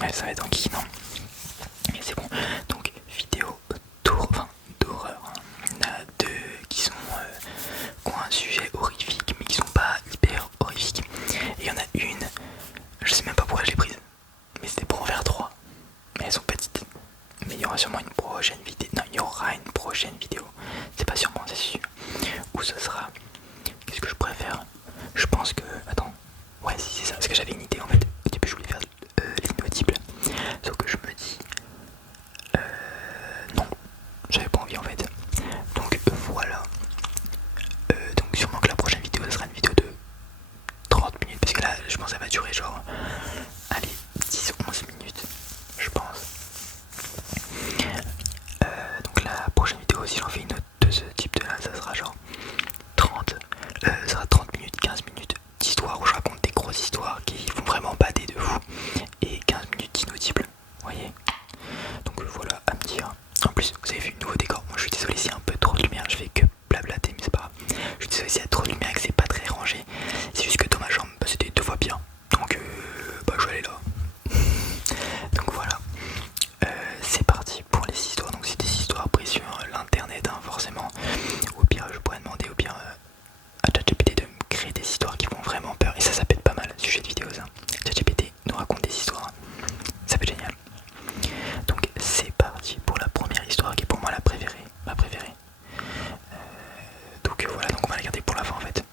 Ouais, ça va être enquille, non? Mais c'est bon. Donc, vidéo d'horreur. Hein. Il y en a deux qui ont un sujet horrifique, mais qui sont pas hyper horrifiques. Et il y en a une, je sais même pas pourquoi je l'ai prise, mais c'était pour en faire trois. Mais elles sont petites. Mais il y aura sûrement une prochaine vidéo. Non, il y aura une prochaine vidéo. C'est pas sûrement, c'est sûr. Où ce sera. Qu'est-ce que je préfère? Je pense que. Attends. Ouais, si c'est ça. Parce que j'avais une idée en fait. Au début, je voulais faire l'inaudible. Sauf que je me dis. Non. J'avais pas envie en fait. Donc voilà. Donc sûrement que la prochaine vidéo ce sera une vidéo de 30 minutes. Parce que là, je pense que ça va durer genre. Allez, 10-11 minutes. Je pense. Donc la prochaine vidéo, si j'en fais une autre de ce type de là, ça sera genre 30, ça sera 30 minutes, 15 minutes d'histoire où je raconte des grosses histoires qui font vraiment bader de fou et 15 minutes d'inaudibles, vous voyez. Donc voilà, à me dire. En plus, vous avez vu le nouveau décor. Moi je suis désolé s'il y a un peu trop de lumière, je fais que blablater, mais c'est pas grave. Je suis désolé s'il y a trop de lumière et que c'est pas très rangé. C'est juste que dans ma chambre, c'était deux fois bien. Donc je vais aller là. Donc voilà. C'est parti pour les histoires. Donc c'est des histoires prises sur l'internet, hein, forcément. Au pire, je pourrais demander à ChatGPT de me créer des histoires qui font vraiment peur. Et ça pète pas mal. Sujet de vidéo, ça. ChatGPT nous raconte des histoires. Ça peut être génial. Donc c'est parti pour la première histoire qui est pour moi la préférée. Ma préférée. Donc voilà, donc on va la garder pour la fin en fait.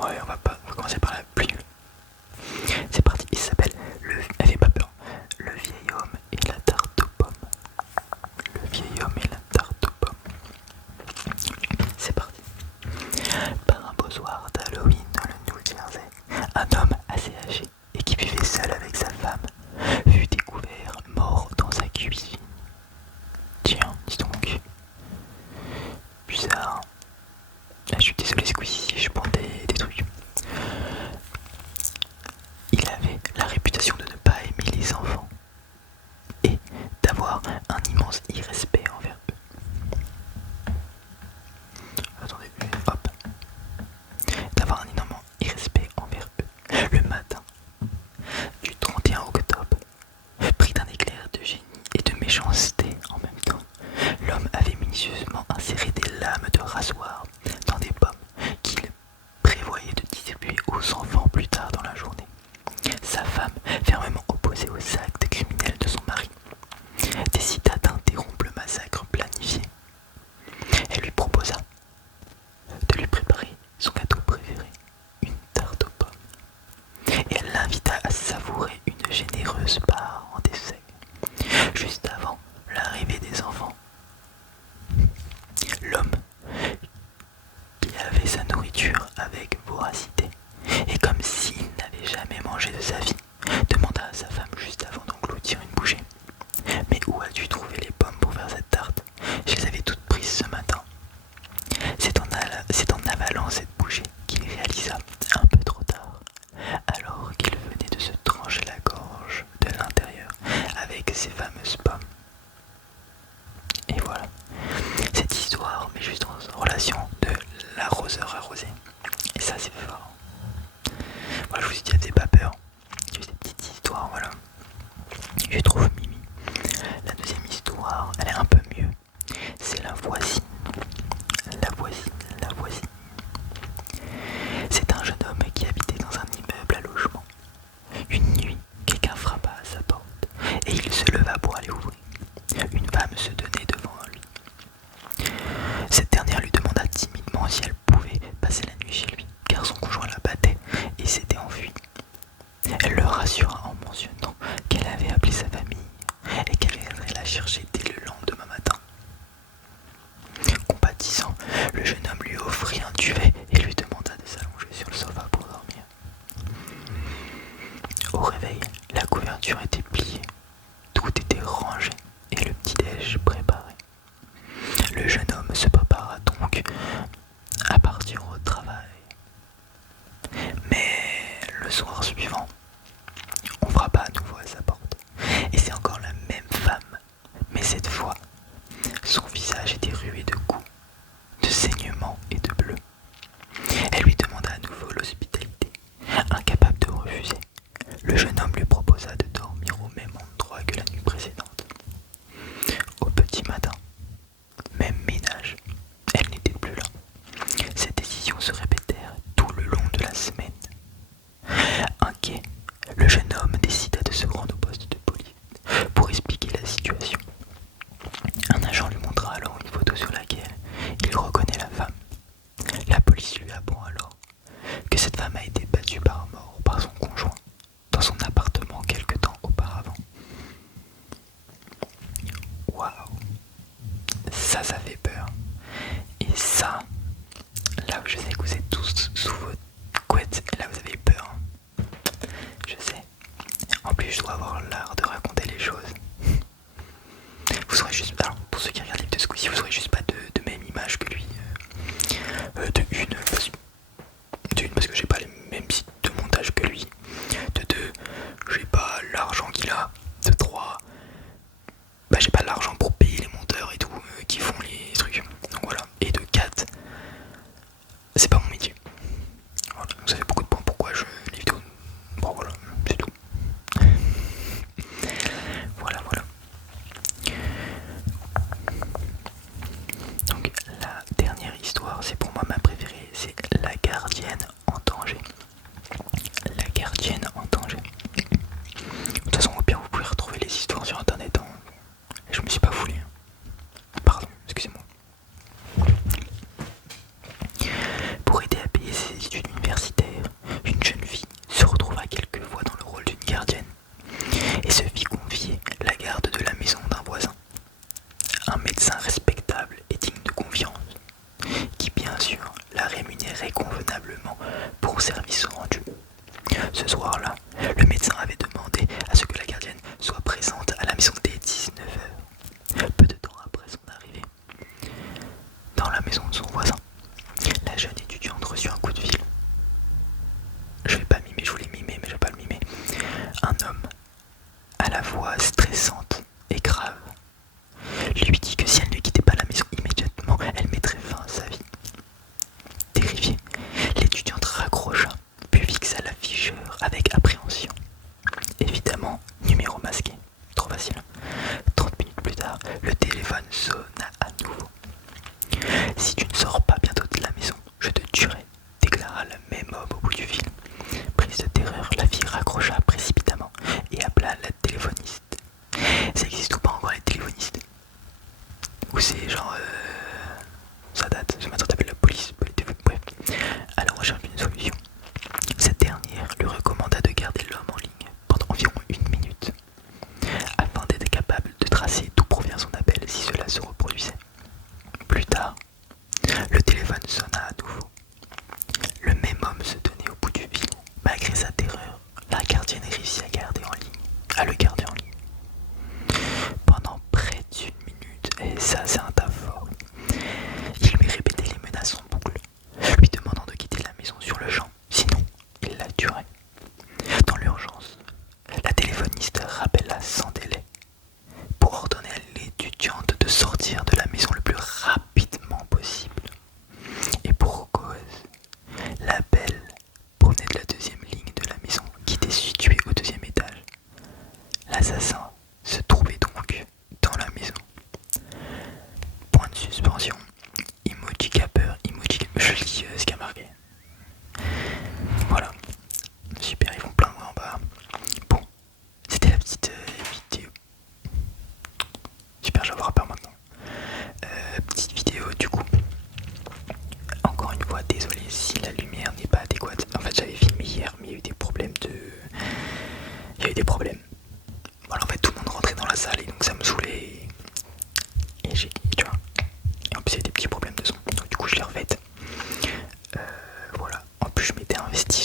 Ouais, on va commencer par la plus nulle. C'est parti, il s'appelle Elle fait pas peur. Le vieil homme et la tarte aux pommes. Le vieil homme et la tarte aux pommes. C'est parti. Par un beau soir d'Halloween dans le New Jersey, un homme assez âgé et qui vivait seul avec sa femme fut découvert mort dans sa cuisine. Tiens, dis donc. Bizarre. Ah, je suis désolé Squeezie, je prends des trucs. Il avait la réputation de ne pas aimer les enfants et d'avoir un immense irrespect envers eux. Attendez, hop. D'avoir un énorme irrespect envers eux. Le matin du 31 octobre, pris d'un éclair de génie et de méchanceté en même temps, l'homme avait minutieusement inséré des lames de rasoir dans des pommes qu'il prévoyait de distribuer aux enfants plus tard dans la journée. Sa femme, fermement opposée aux actes criminels de son mari, décida d'interrompre le massacre planifié. Elle lui proposa de lui préparer son gâteau préféré, une tarte aux pommes, et elle l'invita à savourer une généreuse part en dessert, juste avant l'arrivée des enfants. L'homme, qui avait sa nourriture avec voracité, et comme s'il n'avait jamais mangé de sa vie, demanda à sa femme juste avant d'engloutir une bouchée. Mais où as-tu trouvé les pommes pour faire cette tarte? Je les avais toutes prises ce matin. C'est en avalant cette bouchée qu'il réalisa un peu trop tard, alors qu'il venait de se trancher la gorge de l'intérieur avec ces fameuses pommes. Et voilà, cette histoire met juste en relation de l'arroseur arrosé. Et ça c'est fort. Moi je vous ai dit, elle faisait pas peur. Juste des petites histoires, voilà. Je trouve Mimi. La deuxième histoire, elle est un peu mieux. C'est la voisine. La voisine, la voisine. C'est un jeune homme qui habitait dans un immeuble à logement. Une nuit, quelqu'un frappa à sa porte et il se leva pour aller ouvrir. Une femme se tenait devant lui. Cette dernière lui demanda timidement si elle pouvait passer la nuit chez lui, car son conjoint la battait et s'était enfui. Elle le rassura en mentionnant qu'elle avait appelé sa famille et qu'elle viendrait la chercher dès le lendemain matin. Compatissant, le jeune homme lui offrit un duvet et lui demanda de s'allonger sur le sofa pour dormir. Au réveil, la couverture était pliée, tout était rangé et le petit-déj préparé. Le jeune homme se prépara donc à partir au travail. Mais le soir suivant, on frappa à nouveau à sa porte. Et c'est encore la même femme, mais cette fois, son visage était rué de coups, de saignements et de bleus. Elle lui demanda à nouveau l'hospitalité. Incapable de refuser, le jeune homme lui proposa de dormir au même endroit ça fait peur. Et ça, là je sais que vous êtes tous sous votre couette et là vous avez peur. Je sais. En plus je dois avoir l'art de raconter les choses. Vous aurez juste, alors pour ceux qui regardent les vidéos de Squeezie, vous aurez juste pas de même image que lui. De une parce que j'ai pas les mêmes sites de montage que lui. De deux, j'ai pas l'argent qu'il a. De trois, bah j'ai pas l'argent pour payer les monteurs et tout qui font les trucs. Donc voilà. Et de 4, c'est pas mon métier. Voilà. Donc ça fait beaucoup de points pourquoi je les vidéos. Bon voilà, c'est tout. Voilà. Donc la dernière histoire, c'est pour moi ma préférée, c'est La gardienne en danger. La gardienne en danger. De toute façon, au pire, vous pouvez retrouver les histoires sur internet. Hein. Je me suis pas foulé. Pardon, excusez-moi. Pour aider à payer ses études universitaires, une jeune fille se retrouva quelquefois dans le rôle d'une gardienne et se fit confier la garde de la maison d'un voisin. Un médecin respectable et digne de confiance, qui bien sûr la rémunérait convenablement pour service rendu. Ce soir-là, le médecin avait demandé à ce que la gardienne soit présente à la maison dès 19h. Peu de temps après son arrivée, dans la maison de son voisin, la jeune étudiante reçut un coup de fil. Je vais pas mimer, je voulais mimer, mais je vais pas le mimer. Un homme, à la voix stressante et grave, lui dit que si elle ne quittait pas la maison immédiatement, elle mettrait fin à sa vie. Terrifiée, l'étudiante raccrocha, puis fixa l'afficheur avec appréhension. Évidemment, numéro masqué. Trop facile. 30 minutes plus tard, le téléphone sonna à nouveau. Si tu ne sors pas bientôt de la maison, je te tuerai, déclara le même homme au bout du fil. Prise de terreur, la fille raccrocha précipitamment et appela la téléphoniste. Ça existe ou pas encore les téléphonistes? Ou c'est genre ça date, ce matin t'appelles la police, pas les téléphones, bref. À la recherche d'une solution. Cette dernière lui recommanda de garder l'homme en ligne pendant environ 1 minute, afin d'être capable de tracer d'où provient son appel si cela se reproduisait. Plus tard, le téléphone sonna à nouveau. Le même homme se tenait au bout du fil. Malgré sa terreur, la gardienne réussit à le garder en ligne. Pendant près d'1 minute, et ça c'est un taf fort, il lui répétait les menaces en boucle, lui demandant de quitter la maison sur le champ, sinon il la tuerait. Dans l'urgence, la téléphoniste rappela sans délai pour ordonner à l'étudiante de sortir de la maison le plus rapidement possible. Et pour cause, l'appel provenait de la deuxième ligne de la maison qui était située au 2e étage. L'assassin se trouvait donc dans la maison. Point de suspension. Emoji capeur, emoji capeur. Je lis ce qu'il y a marqué. Voilà. Super, ils font plein de voix en bas. Bon, c'était la petite vidéo. Super, je vais avoir peur maintenant. Petite vidéo du coup. Encore une fois, désolé si la lumière n'est pas adéquate. En fait, j'avais filmé hier, mais il y a eu des problèmes Il y a eu des problèmes. Voilà, en fait, tout le monde rentrait dans la salle et donc ça me saoulait. Et j'ai... Tu vois. Et en plus, il y a des petits problèmes de son. Donc du coup, je l'ai refaite. Voilà. En plus, je m'étais investi,